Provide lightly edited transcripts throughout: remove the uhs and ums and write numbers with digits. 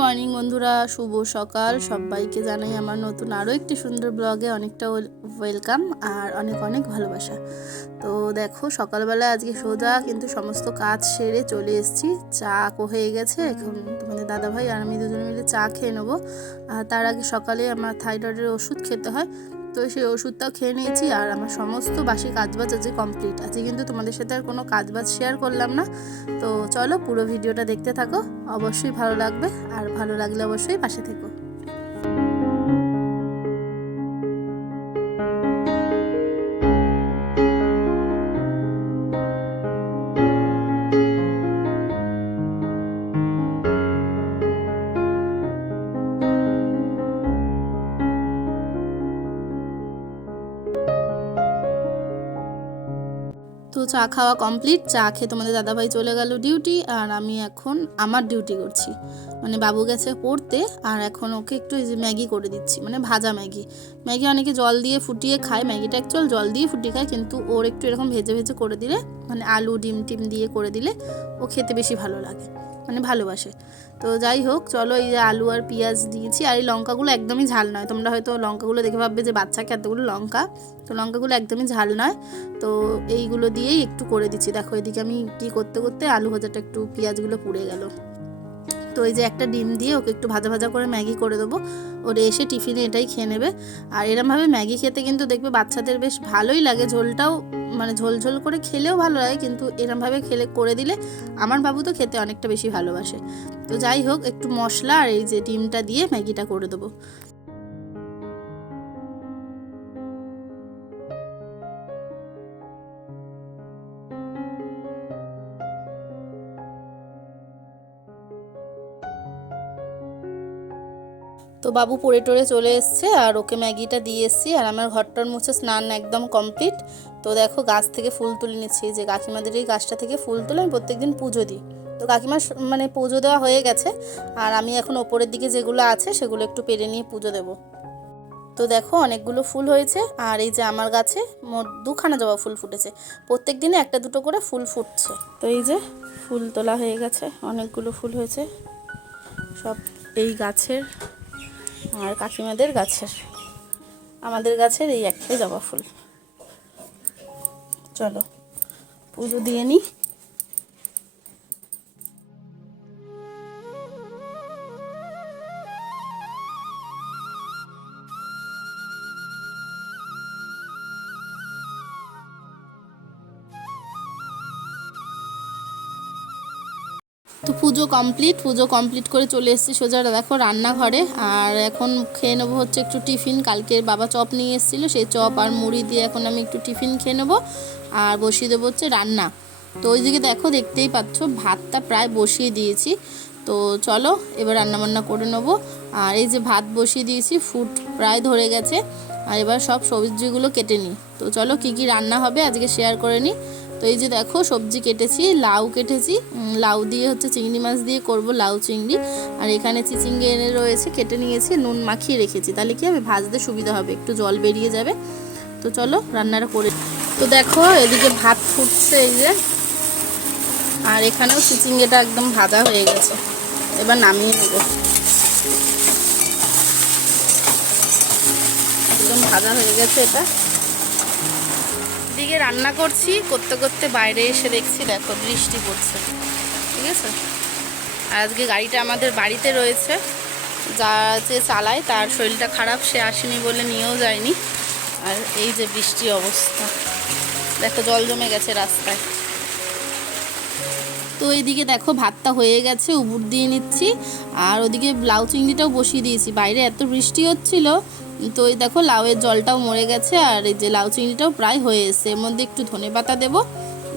Morning বন্ধুরা, শুভ সকাল। সবাইকে জানাই আমার নতুন আরও একটি সুন্দর ব্লগে অনেকটা ওয়েলকাম আর অনেক অনেক ভালোবাসা। তো দেখো, সকালবেলা আজকে সোজা কিন্তু সমস্ত কাজ সেরে চলে এসেছি। চা হয়ে গেছে, এখন তোমাদের দাদাভাই আর আমি দুজনে মিলে চা খেয়ে নেবো। আর তার আগে সকালে আমার থাইরয়েডের ওষুধ খেতে হয়, তো সেই ওষুধটাও খেয়ে নিয়েছি। আর আমার সমস্ত বাসি কাজবাজ আজকে কমপ্লিট আছে, কিন্তু তোমাদের সাথে আর কোনো কাজবাজ শেয়ার করলাম না। তো চলো পুরো ভিডিওটা দেখতে থাকো, অবশ্যই ভালো লাগবে। আর ভালো লাগলে অবশ্যই পাশে থেকো। তো চা খাওয়া কমপ্লিট। চা খেয়ে তোমাদের দাদাভাই চলে গেল ডিউটি, আর আমি এখন আমার ডিউটি করছি। মানে বাবু গেছে পড়তে, আর এখন ওকে একটু এই যে ম্যাগি করে দিচ্ছি, মানে ভাজা ম্যাগি। ম্যাগি অনেকে জল দিয়ে ফুটিয়ে খায়, ম্যাগিটা অ্যাকচুয়াল জল দিয়ে ফুটিয়ে খায়, কিন্তু ওর একটু এরকম ভেজে ভেজে করে দিলে, মানে আলু ডিম টিম দিয়ে করে দিলে ও খেতে বেশি ভালো লাগে, মানে ভালোবাসে। তো যাই হোক, চলো এই যে আলু আর পেঁয়াজ দিয়েছি। আর এই লঙ্কাগুলো একদমই ঝাল নয়, তোমরা হয়তো লঙ্কাগুলো দেখে ভাববে যে বাচ্চাকে এতগুলো লঙ্কা, তো লঙ্কাগুলো একদমই ঝাল নয়। তো এইগুলো দিয়েই একটু করে দিচ্ছি। দেখো, এদিকে আমি কি করতে করতে আলু ভাজাটা একটু পেঁয়াজগুলো পুড়ে গেল। তো এই যে একটা ডিম দিয়ে ওকে একটু ভাজা ভাজা করে ম্যাগি করে দেবো, ওরে এসে টিফিনে এটাই খেয়ে নেবে। আর এরমভাবে ম্যাগি খেতে কিন্তু দেখবে বাচ্চাদের বেশ ভালোই লাগে, ঝোলটাও মানে ঝোল ঝোল করে খেলেও ভালো লাগে, কিন্তু এরমভাবে খেলে করে দিলে আমার বাবু তো খেতে অনেকটা বেশি ভালোবাসে। তো যাই হোক, একটু মশলা আর এই যে ডিমটা দিয়ে ম্যাগিটা করে দেবো। তো বাবু পড়ে টড়ে চলে এসছে, আর ওকে ম্যাগিটা দিয়ে এসছি। আর আমার ঘরটার মুছে স্নান একদম কমপ্লিট। তো দেখো, গাছ থেকে ফুল তুলে নিচ্ছি। যে কাকিমাদের এই গাছটা থেকে ফুল তুলে আমি প্রত্যেকদিন পুজো দিই। তো কাকিমার মানে পুজো দেওয়া হয়ে গেছে, আর আমি এখন ওপরের দিকে যেগুলো আছে সেগুলো একটু পেরে নিয়ে পুজো দেবো। তো দেখো, অনেকগুলো ফুল হয়েছে। আর এই যে আমার গাছে মোট 2খানা জবা ফুল ফুটেছে, প্রত্যেক দিনে একটা দুটো করে ফুল ফুটছে। তো এই যে ফুল তোলা হয়ে গেছে, অনেকগুলো ফুল হয়েছে সব এই গাছের আর কাকিমাদের গাছের। আমাদের গাছের এই একটাই জবা ফুল। চলো পুজো দিয়ে নিই। তো পুজো কমপ্লিট করে চলে এসেছি সোজা দেখো রান্নাঘরে। আর এখন খেয়ে নেবো হচ্ছে একটু টিফিন। কালকে বাবা চপ নিয়ে এসেছিলো, সেই চপ আর মুড়ি দিয়ে এখন আমি একটু টিফিন খেয়ে নেবো, আর বসিয়ে দেবো হচ্ছে রান্না। তো ওইদিকে দেখো, দেখতেই পাচ্ছ ভাতটা প্রায় বসিয়ে দিয়েছি। তো চলো এবার রান্নাবান্না করে নেবো। আর এই যে ভাত বসিয়ে দিয়েছি, ফুট প্রায় ধরে গেছে। আর এবার সব সবজিগুলো কেটে নিই। তো চলো কী কী রান্না হবে আজকে শেয়ার করে নিই। তো এই যে দেখো, সবজি কেটেছি, লাউ কেটেছি, লাউ দিয়ে হচ্ছে চিংড়ি মাছ দিয়ে করব, লাউ চিংড়ি। আর এখানে চিচিঙ্গে এনে রয়েছে, কেটে নিয়েছি, নুন মাখিয়ে রেখেছি, তাহলে কি হবে ভাজতে সুবিধা হবে, একটু জল বেরিয়ে যাবে। তো চলো রান্নাটা করে। তো দেখো, এদিকে ভাত ফুটছে এই যে, আর এখানেও চিচিঙ্গেটা একদম ভাজা হয়ে গেছে, এবার নামিয়ে নেব। একদম ভাজা হয়ে গেছে এটা। এদিকে রান্না করছি, করতে করতে বাইরে এসে দেখছি দেখো বৃষ্টি পড়ছে, ঠিক আছে। আর আজকে গাড়িটা আমাদের বাড়িতে রয়েছে, যা যে চালায় তার শরীরটা খারাপ, সে আসেনি বলে নিয়েও যায়নি। আর এই যে বৃষ্টি অবস্থা, দেখো জল জমে গেছে রাস্তায়। তো এইদিকে দেখো ভাতটা হয়ে গেছে, উবুর দিয়ে নিচ্ছি। আর ওদিকে লাউ চিংড়িটাও বসিয়ে দিয়েছি, বাইরে এত বৃষ্টি হচ্ছিল। তো এই দেখো লাউয়ের জলটাও মরে গেছে, আর এই যে লাউ চিংড়িটাও প্রায় হয়ে এসছে। এর মধ্যে একটু ধনেপাতা দেবো,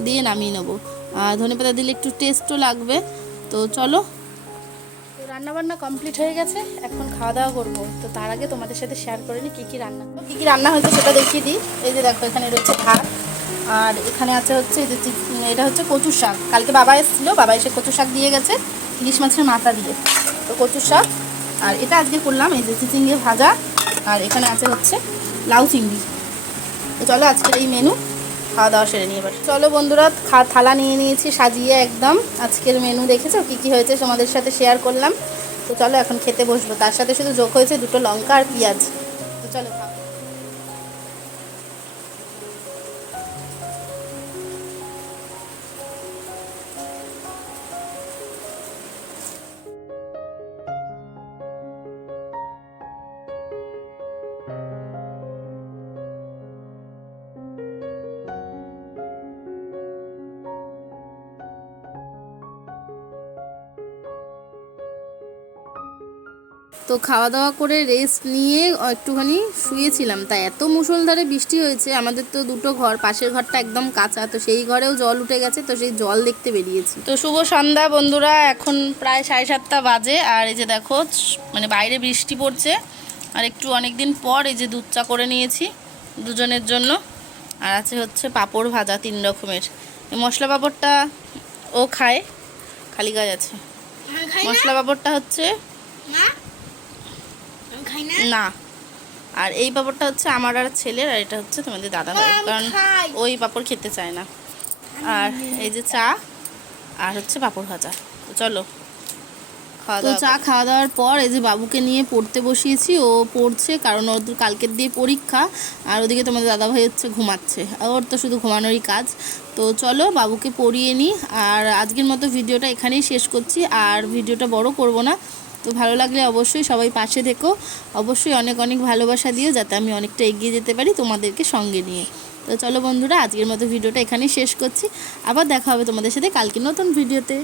দিয়ে নামিয়ে নেবো। আর ধনেপাতা দিলে একটু টেস্টও লাগবে। তো চলো, তো রান্নাবান্না কমপ্লিট হয়ে গেছে, এখন খাওয়া দাওয়া করবো। তো তার আগে তোমাদের সাথে শেয়ার করে নিই কী কী রান্না হয়েছে সেটা দেখিয়ে দিই। এই যে দেখো, এখানে রয়েছে ভাত, আর এখানে আছে হচ্ছে এই যে এটা হচ্ছে কচুর শাক। কালকে বাবা এসেছিলো, বাবা এসে কচুর শাক দিয়ে গেছে ইলিশ মাছের মাথা দিয়ে। তো কচুর শাক, আর এটা আজকে করলাম এই যে চিচিঙ্গে ভাজা। আর এখানে আছে হচ্ছে লাউ চিংড়ি। তো চলো আজকের এই মেনু, খাওয়া দাওয়া সেরে নিয়ে এবার। চলো বন্ধুরা, থালা নিয়ে নিয়েছি সাজিয়ে একদম। আজকের মেনু দেখেছো কী কী হয়েছে তোমাদের সাথে শেয়ার করলাম। তো চলো এখন খেতে বসবো, তার সাথে শুধু যোগ হয়েছে 2টো লঙ্কা আর পেঁয়াজ। তো চলো খাও। তো খাওয়া দাওয়া করে রেস্ট নিয়ে একটুখানি শুয়েছিলাম, তাই এত মুষলধারে বৃষ্টি হয়েছে। আমাদের তো 2টো ঘর, পাশের ঘরটা একদম কাঁচা, তো সেই ঘরেও জল উঠে গেছে, তো সেই জল দেখতে বেরিয়েছি। তো শুভ সন্ধ্যা বন্ধুরা, এখন প্রায় 7:30 বাজে। আর এই যে দেখো মানে বাইরে বৃষ্টি পড়ছে, আর একটু অনেক দিন পর এই যে দুধ চা করে নিয়েছি দুজনের জন্য। আর আছে হচ্ছে পাঁপড় ভাজা 3 রকমের। এই মশলা পাঁপড়টা ও খায়, খালি গাছ আছে। মশলা পাঁপড়টা হচ্ছে না, আর এই পাঁপড়টা হচ্ছে আমার আর ছেলের, আর এটা হচ্ছে তোমাদের দাদা ভাই, কারণ ওই পাঁপড় খেতে চায় না। আর এই যে চা আর হচ্ছে পাঁপড় ভাজা। চলো খাওয়া দাওয়া। চা খাওয়া দাওয়ার পর এই যে বাবুকে নিয়ে পড়তে বসিয়েছি, ও পড়ছে কারণ ওর কালকের দিয়ে পরীক্ষা। আর ওদিকে তোমাদের দাদাভাই হচ্ছে ঘুমাচ্ছে, ওর তো শুধু ঘুমানোরই কাজ। তো চলো বাবুকে পড়িয়ে নিই। আর আজকের মতো ভিডিওটা এখানেই শেষ করছি, আর ভিডিওটা বড় করব না। তো ভালো লাগলে অবশ্যই সবাই পাশে থেকো, অবশ্যই অনেক অনেক ভালোবাসা দিও, যাতে আমি অনেকটা এগিয়ে যেতে পারি তোমাদেরকে সঙ্গে নিয়ে। তো চলো বন্ধুরা, আজকের মতো ভিডিওটা এখানেই শেষ করছি। আবার দেখা হবে তোমাদের সাথে কালকে নতুন ভিডিওতে।